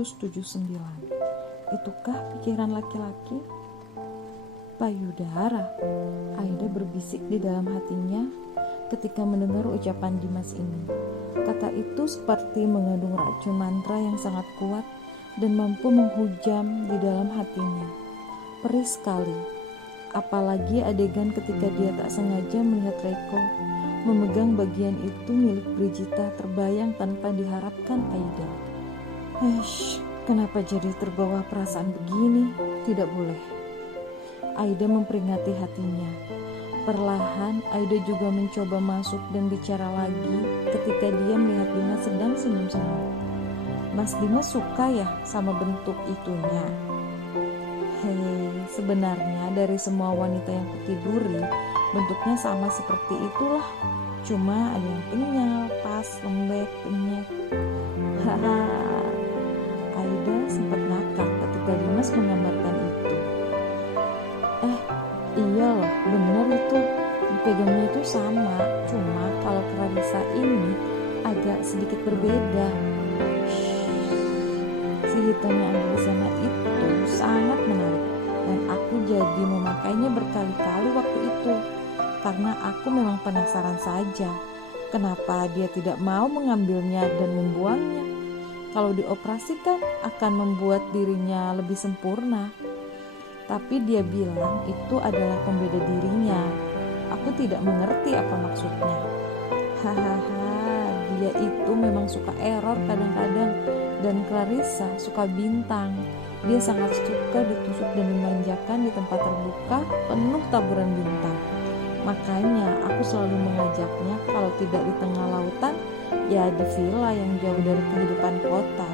1979. Itukah pikiran laki-laki? Payudara, Aida berbisik di dalam hatinya ketika mendengar ucapan Dimas ini. Kata itu seperti mengandung racun mantra yang sangat kuat dan mampu menghujam di dalam hatinya. Perih sekali, apalagi adegan ketika dia tak sengaja melihat Reko memegang bagian itu milik Brigita terbayang tanpa diharapkan Aida. Kenapa jadi terbawa perasaan begini? Tidak boleh. Aida memperingati hatinya. Perlahan Aida juga mencoba masuk dan bicara lagi ketika dia melihat Dimas sedang senyum-senyum. Mas Dimas suka ya sama bentuk itunya? Sebenarnya dari semua wanita yang kutiduri, bentuknya sama seperti itulah. Cuma ada yang kenyal, pas, lembek, penyek. Aida sempat ngakak ketika Dimas menggambarkan itu. Iya loh, bener itu. Dipegangnya itu sama, cuma kalau Clarissa ini agak sedikit berbeda. Si hitam yang ada di sana itu sangat menarik dan aku jadi memakainya berkali-kali waktu itu karena aku memang penasaran saja kenapa dia tidak mau mengambilnya dan membuangnya. Kalau dioperasikan akan membuat dirinya lebih sempurna. Tapi dia bilang itu adalah pembeda dirinya. Aku tidak mengerti apa maksudnya. Dia itu memang suka error kadang-kadang. Dan Clarissa suka bintang. Dia sangat suka ditusuk dan dimanjakan di tempat terbuka penuh taburan bintang. Makanya aku selalu mengajaknya kalau tidak di tengah lautan, ya di villa yang jauh dari kehidupan kota.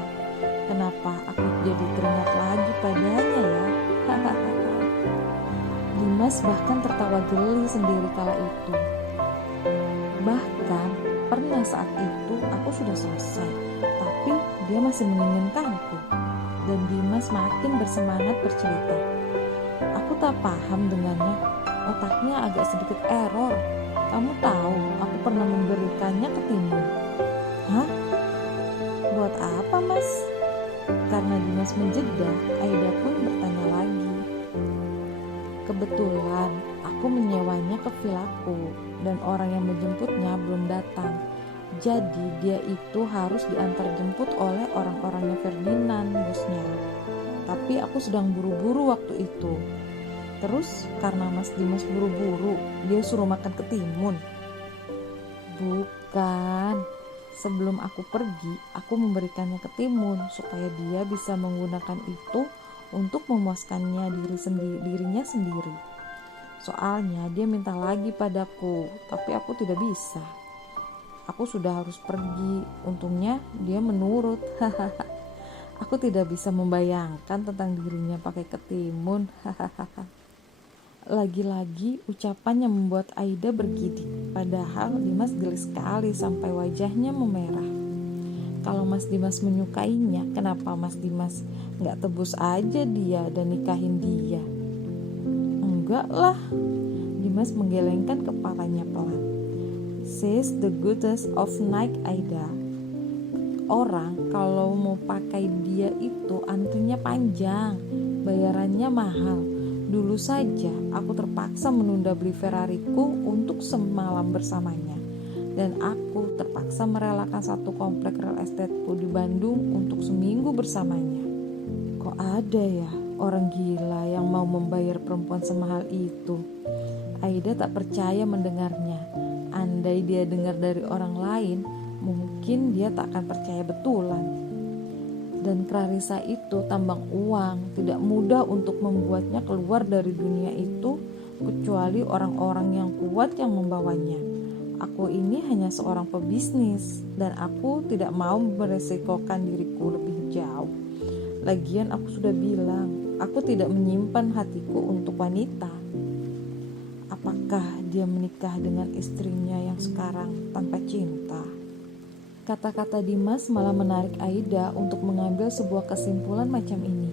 Kenapa aku jadi teringat lagi padanya ya? Dimas bahkan tertawa geli sendiri kala itu. Bahkan pernah saat itu aku sudah selesai, tapi dia masih menginginkanku. Dan Dimas makin bersemangat bercerita. Aku tak paham dengannya, otaknya agak sedikit error. Kamu tahu, aku pernah memberikannya ke Timun. Hah? Buat apa, Mas? Karena Dimas menjeda, Aida pun bertanya lagi. Kebetulan aku menyewanya ke villaku dan orang yang menjemputnya belum datang. Jadi dia itu harus diantar jemput oleh orang-orangnya Ferdinand, bosnya. Tapi aku sedang buru-buru waktu itu. Terus karena Mas Dimas buru-buru, dia suruh makan ketimun. Bukan. Sebelum aku pergi, aku memberikannya ketimun supaya dia bisa menggunakan itu untuk memuaskannya dirinya sendiri. Soalnya dia minta lagi padaku, tapi aku tidak bisa. Aku sudah harus pergi. Untungnya dia menurut. Aku tidak bisa membayangkan tentang dirinya pakai ketimun. Lagi-lagi ucapan yang membuat Aida bergidik. Padahal Dimas geli sekali sampai wajahnya memerah. Kalau Mas Dimas menyukainya, kenapa Mas Dimas gak tebus aja dia dan nikahin dia? Enggak lah. Dimas menggelengkan kepalanya pelan. She's the goddess of night, Aida. Orang kalau mau pakai dia itu antrinya panjang, bayarannya mahal. Dulu saja aku terpaksa menunda beli Ferrariku untuk semalam bersamanya. Dan aku terpaksa merelakan satu komplek real estateku di Bandung untuk seminggu bersamanya. Kok ada ya orang gila yang mau membayar perempuan semahal itu? Aida tak percaya mendengarnya. Andai dia dengar dari orang lain, mungkin dia tak akan percaya betulan. Dan Clarissa itu tambang uang, tidak mudah untuk membuatnya keluar dari dunia itu, kecuali orang-orang yang kuat yang membawanya. Aku ini hanya seorang pebisnis, dan aku tidak mau meresikokan diriku lebih jauh. Lagian aku sudah bilang, aku tidak menyimpan hatiku untuk wanita. Apakah dia menikah dengan istrinya yang sekarang tanpa cinta? Kata-kata Dimas malah menarik Aida untuk mengambil sebuah kesimpulan macam ini.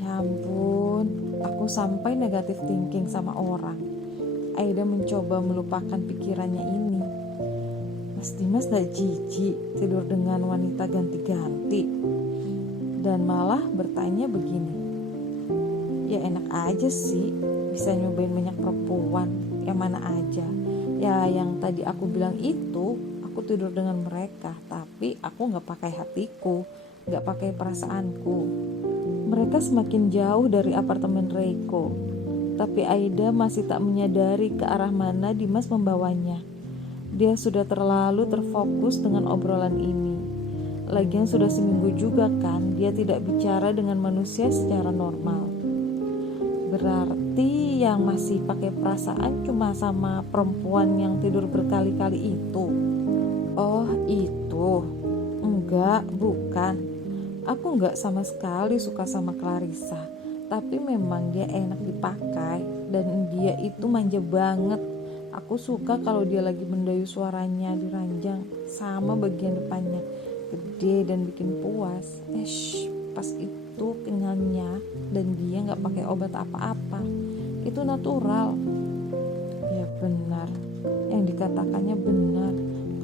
Ya ampun, aku sampai negatif thinking sama orang. Aida mencoba melupakan pikirannya ini. Mas Dimas gak jijik tidur dengan wanita ganti-ganti. dan malah bertanya begini, ya enak aja sih bisa nyobain banyak perempuan, yang mana aja. Ya yang tadi aku bilang itu, aku tidur dengan mereka, tapi aku gak pakai hatiku, gak pakai perasaanku. Mereka semakin jauh dari apartemen Reiko, tapi Aida masih tak menyadari ke arah mana Dimas membawanya. Dia sudah terlalu terfokus dengan obrolan ini. Lagian sudah seminggu juga kan dia tidak bicara dengan manusia secara normal. Berarti yang masih pakai perasaan cuma sama perempuan yang tidur berkali-kali itu. Oh itu. Enggak, bukan. Aku enggak sama sekali suka sama Clarissa, tapi memang dia enak dipakai dan dia itu manja banget. Aku suka kalau dia lagi mendayu suaranya di ranjang sama bagian depannya, gede dan bikin puas. Pas itu kenyangnya dan dia nggak pakai obat apa-apa. Itu natural. Ya benar, yang dikatakannya benar.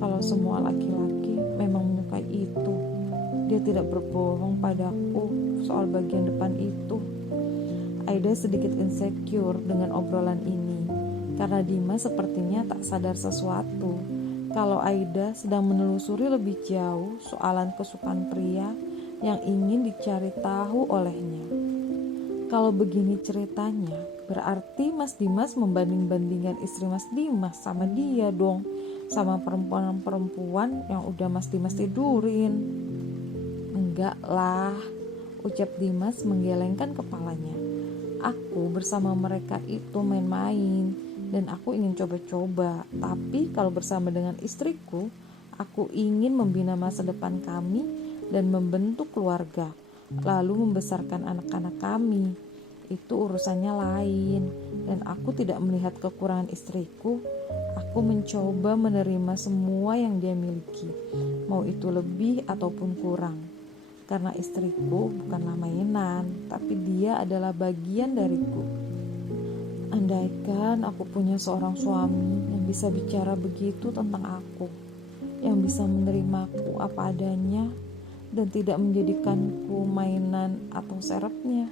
Kalau semua laki-laki memang menyukai itu. Dia tidak berbohong padaku soal bagian depan itu. Aida sedikit insecure dengan obrolan ini, karena Dimas sepertinya tak sadar sesuatu kalau Aida sedang menelusuri lebih jauh soalan kesukaan pria yang ingin dicari tahu olehnya. Kalau begini ceritanya, berarti Mas Dimas membanding-bandingkan istri Mas Dimas sama dia dong, sama perempuan-perempuan yang udah Mas Dimas tidurin. Enggak lah, ucap Dimas menggelengkan kepalanya. Aku bersama mereka itu main-main dan aku ingin coba-coba. Tapi kalau bersama dengan istriku, aku ingin membina masa depan kami dan membentuk keluarga, lalu membesarkan anak-anak kami. Itu urusannya lain, dan aku tidak melihat kekurangan istriku. Aku mencoba menerima semua yang dia miliki, mau itu lebih ataupun kurang. Karena istriku bukanlah mainan, tapi dia adalah bagian dariku. Andaikan aku punya seorang suami yang bisa bicara begitu tentang aku, yang bisa menerimaku apa adanya dan tidak menjadikanku mainan atau serepnya,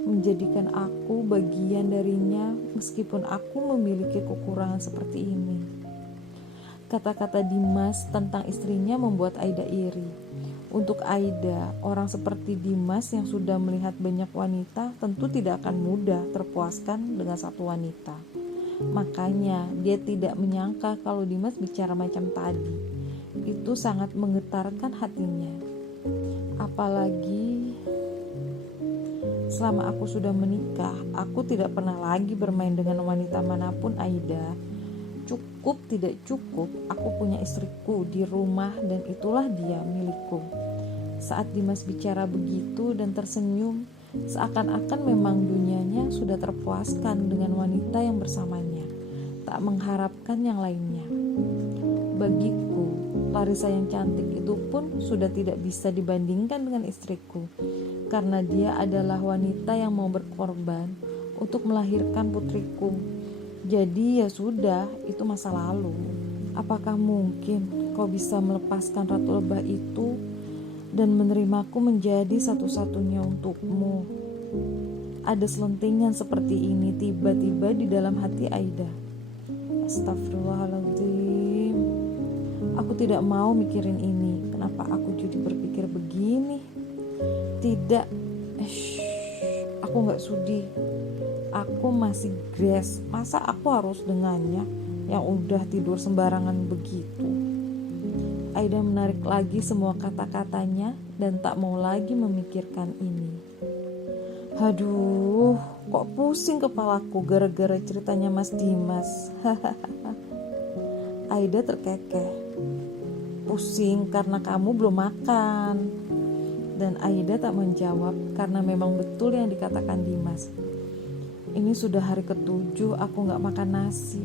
menjadikan aku bagian darinya meskipun aku memiliki kekurangan seperti ini. Kata-kata Dimas tentang istrinya membuat Aida iri. Untuk Aida, orang seperti Dimas yang sudah melihat banyak wanita tentu tidak akan mudah terpuaskan dengan satu wanita. Makanya dia tidak menyangka kalau Dimas bicara macam tadi. Itu sangat menggetarkan hatinya. Apalagi selama aku sudah menikah, aku tidak pernah lagi bermain dengan wanita manapun. Aida, cukup tidak cukup, aku punya istriku di rumah dan itulah dia milikku. Saat Dimas bicara begitu dan tersenyum, seakan-akan memang dunianya sudah terpuaskan dengan wanita yang bersamanya, tak mengharapkan yang lainnya. Bagiku, Clarissa yang cantik itu pun sudah tidak bisa dibandingkan dengan istriku, karena dia adalah wanita yang mau berkorban untuk melahirkan putriku. Jadi ya sudah, itu masa lalu. Apakah mungkin kau bisa melepaskan ratu lebah itu dan menerimaku menjadi satu-satunya untukmu? Ada selentingan seperti ini tiba-tiba di dalam hati Aida. Astagfirullahaladzim. Aku tidak mau mikirin ini. Kenapa aku jadi berpikir begini? Tidak. Aku gak sudi. Aku masih Grace. Masa aku harus dengannya yang udah tidur sembarangan begitu? Aida menarik lagi semua kata-katanya dan tak mau lagi memikirkan ini. Aduh, kok pusing kepalaku gara-gara ceritanya Mas Dimas. Aida terkekeh. Pusing karena kamu belum makan. Dan Aida tak menjawab karena memang betul yang dikatakan Dimas. Ini sudah hari ke-7 aku gak makan nasi.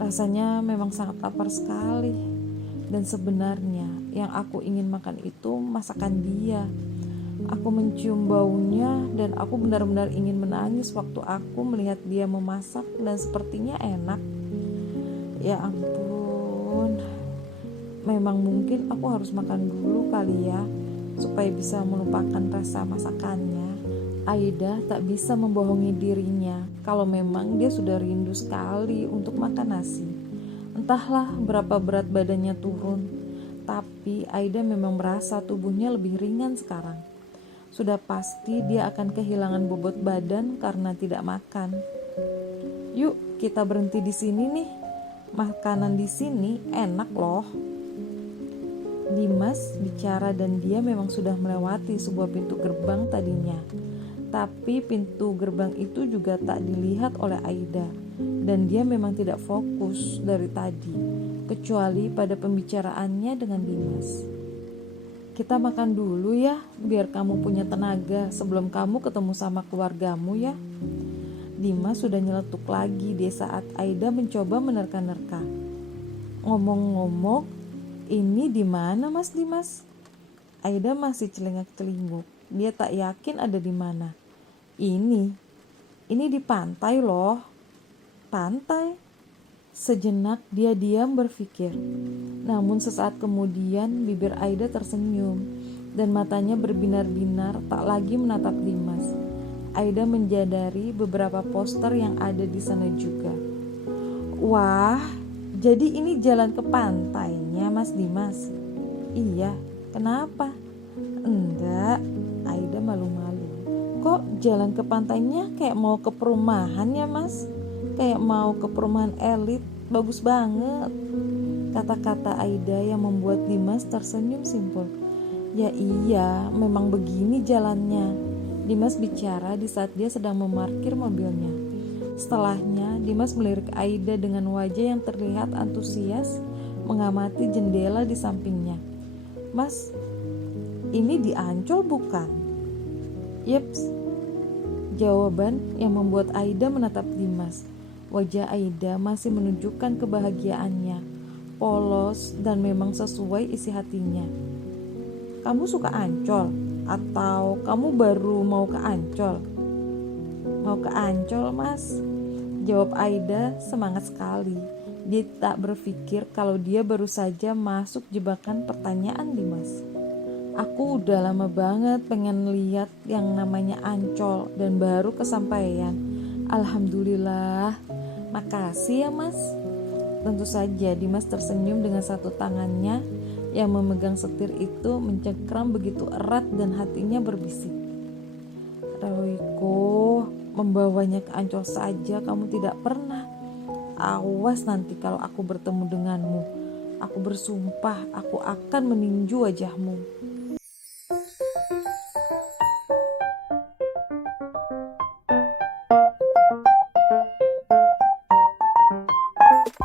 Rasanya memang sangat lapar sekali. Dan sebenarnya yang aku ingin makan itu masakan dia. Aku mencium baunya dan aku benar-benar ingin menangis waktu aku melihat dia memasak dan sepertinya enak. Ya ampun. Memang mungkin aku harus makan dulu kali ya. supaya bisa melupakan rasa masakannya. Aida tak bisa membohongi dirinya kalau memang dia sudah rindu sekali untuk makan nasi. Entahlah berapa berat badannya turun, tapi Aida memang merasa tubuhnya lebih ringan sekarang. Sudah pasti dia akan kehilangan bobot badan karena tidak makan. Yuk, kita berhenti di sini nih. Makanan di sini enak loh. Dimas bicara dan dia memang sudah melewati sebuah pintu gerbang tadinya. Tapi pintu gerbang itu juga tak dilihat oleh Aida. Dan dia memang tidak fokus dari tadi, kecuali pada pembicaraannya dengan Dimas. Kita makan dulu ya, biar kamu punya tenaga sebelum kamu ketemu sama keluargamu ya. Dimas sudah nyeletuk lagi di saat Aida mencoba menerka-nerka. Ngomong-ngomong, ini di mana Mas Dimas? Aida masih celingak-celinguk. Dia tak yakin ada di mana. Ini di pantai loh. Pantai? Sejenak dia diam berpikir. Namun sesaat kemudian bibir Aida tersenyum dan matanya berbinar-binar tak lagi menatap Dimas. Aida menjadari beberapa poster yang ada di sana juga. Wah, jadi ini jalan ke pantainya Mas Dimas? Iya, kenapa? Enggak, Aida malu-malu. Kok jalan ke pantainya kayak mau ke perumahan ya Mas? Kayak mau ke perumahan elit, bagus banget. Kata-kata Aida yang membuat Dimas tersenyum simpul. Ya iya, memang begini jalannya. Dimas bicara di saat dia sedang memarkir mobilnya. Setelahnya, Dimas melirik Aida dengan wajah yang terlihat antusias mengamati jendela di sampingnya. Mas, ini di Ancol bukan? Yeps, jawaban yang membuat Aida menatap Dimas. Wajah Aida masih menunjukkan kebahagiaannya, polos dan memang sesuai isi hatinya. Kamu suka Ancol? Atau kamu baru mau ke Ancol? Mau ke Ancol Mas, jawab Aida semangat sekali. Dia tak berpikir kalau dia baru saja masuk jebakan pertanyaan Dimas. Aku udah lama banget pengen lihat yang namanya Ancol dan baru kesampaian. Alhamdulillah, makasih ya Mas. Tentu saja Dimas tersenyum dengan satu tangannya yang memegang setir itu mencengkram begitu erat dan hatinya berbisik. Royko, membawanya ke Ancol saja kamu tidak pernah. Awas nanti kalau aku bertemu denganmu. Aku bersumpah aku akan meninju wajahmu.